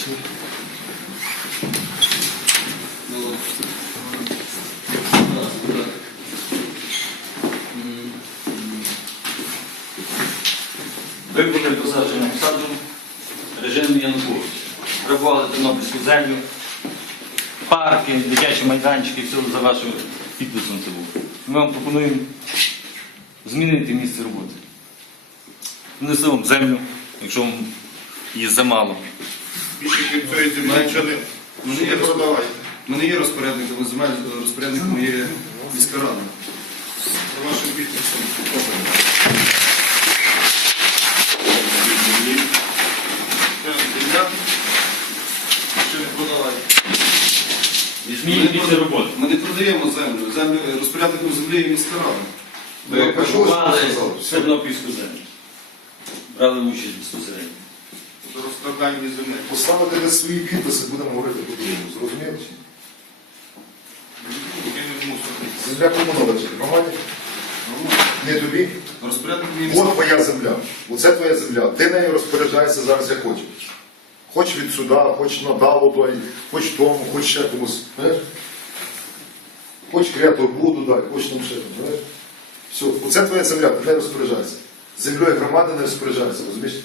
Пішли. Вибухи посадженим саджем режим Януковича. Прибували Тернопільську землю, парки, дитячі майданчики, все за вашим підписом це було. Ми вам пропонуємо змінити місце роботи. Внесемо землю, якщо вам її замало. Більше крім цієї землі нічого не, Ми не не є розпорядниками, продавайте. розпорядниками земель, розпорядниками є міська рада. За вашим підписом. Це земля. Не продавайте. Роботи. Ми не продаємо землю. землю розпорядником землі є міська рада. Ви кажу, окупували що сказали. Тернопільську землю. Брали участь безпосередньо. Розкрадання землі. Поставити на свої підписи, будемо говорити чи не мусор. Земля кому належить? Громаді? Не тобі? От твоя земля. Оце твоя земля. Ти нею розпоряджаєшся зараз як хочеш. Хоч від суда, хоч надало той, хоч тому, хоч ще комусь. Знаєш? Хоч кряту буду дай, хоч там ще. Знаєш? Все, оце твоя земля, ти не розпоряджайся. Землею громади не розпоряджайся, розумієш?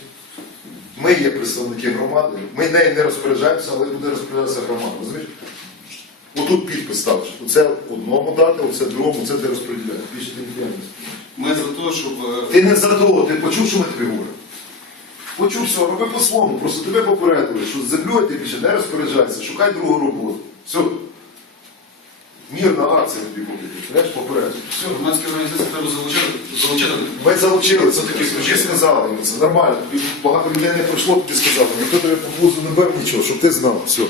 Ми є представники громади, ми нею не розпоряджаємося, але буде розпоряджатися громада, розумієш? Отут підпис ставиш. Оце одному дати, оце другому, це ти розподіляєш. Більше ти не. Ми за те, щоб е, Ти не за того, ти почув, що ми тобі говоримо? Почув все, роби по-своєму, просто тебе попередили, що з землею ти більше не розпоряджайся, шукай другу роботу. Все. Мірна акція тобі попередження. Все. громадські організації треба залучати. залучати. Ми залучили, це такі служі сказали це нормально. Тобі Багато людей не пройшло, тобі сказали, ніхто тебе по вузу не бив нічого, щоб ти знав. Все.